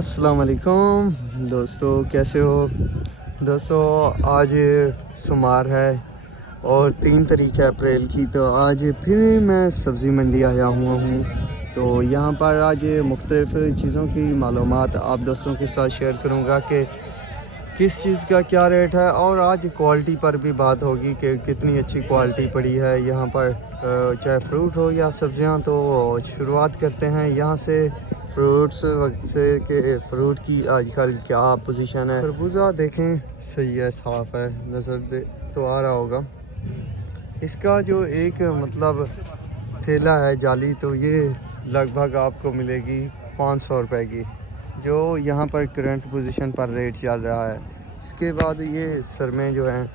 अस्सलाम वालेकुम दोस्तों, कैसे हो दोस्तों। आज सोमवार है और 3 तारीख अप्रैल की। तो आज फिर मैं सब्ज़ी मंडी आया हुआ हूँ। तो यहाँ पर आज मुख्तलिफ़ चीज़ों की मालूमात आप दोस्तों के साथ शेयर करूँगा कि किस चीज़ का क्या रेट है, और आज क्वालिटी पर भी बात होगी कि कितनी अच्छी क्वालिटी पड़ी है यहाँ पर, चाहे फ्रूट हो या सब्जियाँ। तो शुरुआत करते हैं यहाँ से फ्रूट्स वक्त से कि फ़्रूट की आजकल क्या पोजीशन है। खरबूजा देखें सही है, साफ़ है, नज़र दे तो आ रहा होगा। इसका जो एक मतलब थैला है जाली, तो ये लगभग आपको मिलेगी 500 रुपए की, जो यहाँ पर करंट पोजीशन पर रेट चल रहा है। इसके बाद ये सरमे जो हैं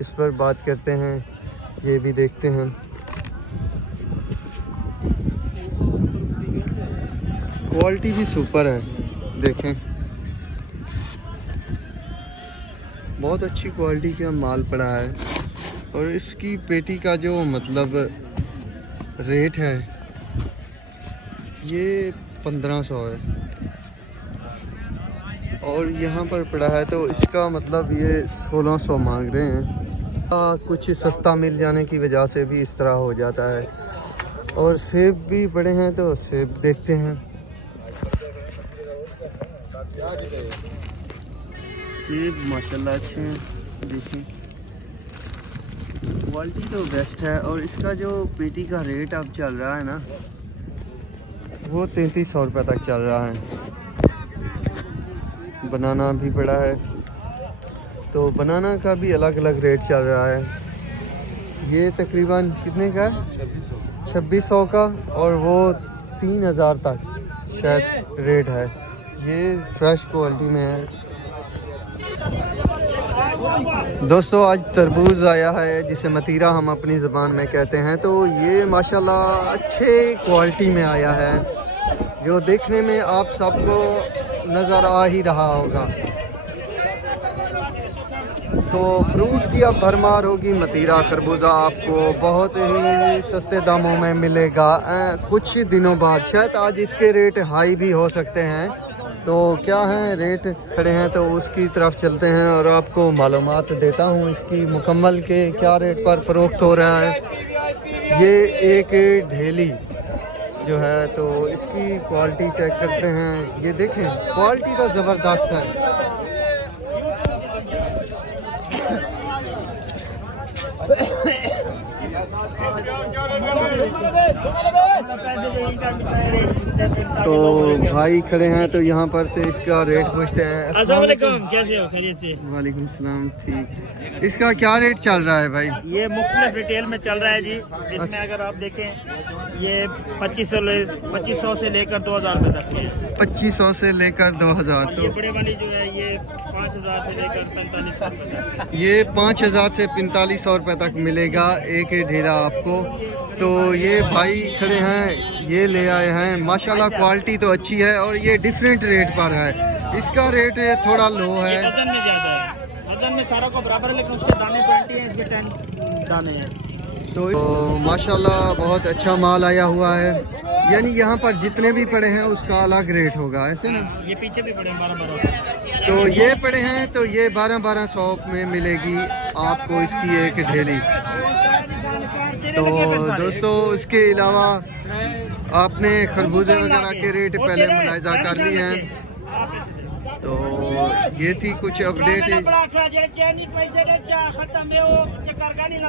इस पर बात करते हैं, ये भी देखते हैं। क्वालिटी भी सुपर है, देखें बहुत अच्छी क्वालिटी का माल पड़ा है। और इसकी पेटी का जो मतलब रेट है ये 1500 है, और यहाँ पर पड़ा है तो इसका मतलब ये 1600 मांग रहे हैं। कुछ सस्ता मिल जाने की वजह से भी इस तरह हो जाता है। और सेब भी पड़े हैं, तो सेब देखते हैं। सेब माशाल्लाह अच्छे हैं, देखें क्वालिटी तो बेस्ट है। और इसका जो पेटी का रेट अब चल रहा है ना, वो 3300 रुपये तक चल रहा है। बनाना भी पड़ा है, तो बनाना का भी अलग अलग रेट चल रहा है। ये तकरीबन कितने का है? 2600 का, और वो 3000 तक शायद रेट है। ये फ्रेश क्वालिटी में है। दोस्तों आज तरबूज आया है, जिसे मतीरा हम अपनी ज़बान में कहते हैं। तो ये माशाल्लाह अच्छे क्वालिटी में आया है, जो देखने में आप सबको नज़र आ ही रहा होगा। तो फ्रूट की अब भरमार होगी। मतीरा खरबूजा आपको बहुत ही सस्ते दामों में मिलेगा कुछ दिनों बाद। शायद आज इसके रेट हाई भी हो सकते हैं। तो क्या है रेट खड़े हैं, तो उसकी तरफ चलते हैं और आपको मालूमात देता हूँ इसकी मुकम्मल के क्या रेट पर फ़रोख्त हो रहा है। ये एक ढेली जो है, तो इसकी क्वालिटी चेक करते हैं। ये देखें क्वालिटी तो ज़बरदस्त है। तो भाई खड़े हैं, तो यहाँ पर से इसका रेट पूछते हैं। अस्सलाम वालेकुम, कैसे हो? खैरियत से? वालेकुम सलाम, ठीक। इसका क्या रेट चल रहा है भाई? ये मुख्तलिफ रिटेल में चल रहा है जी। इसमें अगर आप देखें ये 2500 से लेकर 2000 रुपये तक है। 2500 से लेकर 2000। तो ये बड़े वाली जो है ये 5000 से लेकर 4500 तक। ये 5000 से 4500 रुपये तक मिलेगा एक ढेरा आपको। तो ये भाई खड़े हैं, ये ले आए हैं। माशाल्लाह क्वालिटी तो अच्छी है, और ये डिफरेंट रेट पर है। इसका रेट थोड़ा लो है। वजन में ज़्यादा है, वजन में सारा को बराबर है, लेकिन उसके दाने 20 हैं, इसके 10 दाने हैं। तो माशाल्लाह बहुत अच्छा माल आया हुआ है। यानी यहाँ पर जितने भी पड़े हैं उसका अलग रेट होगा, ऐसे ना? ये पीछे भी पड़े हैं 12-12। तो ये पड़े हैं, तो ये 1200 में मिलेगी आपको इसकी एक ढेली। तो दोस्तों इसके अलावा आपने खरबूजे वगैरह के रेट पहले मुलाहिजा कर लिए हैं। तो ये थी कुछ अपडेट।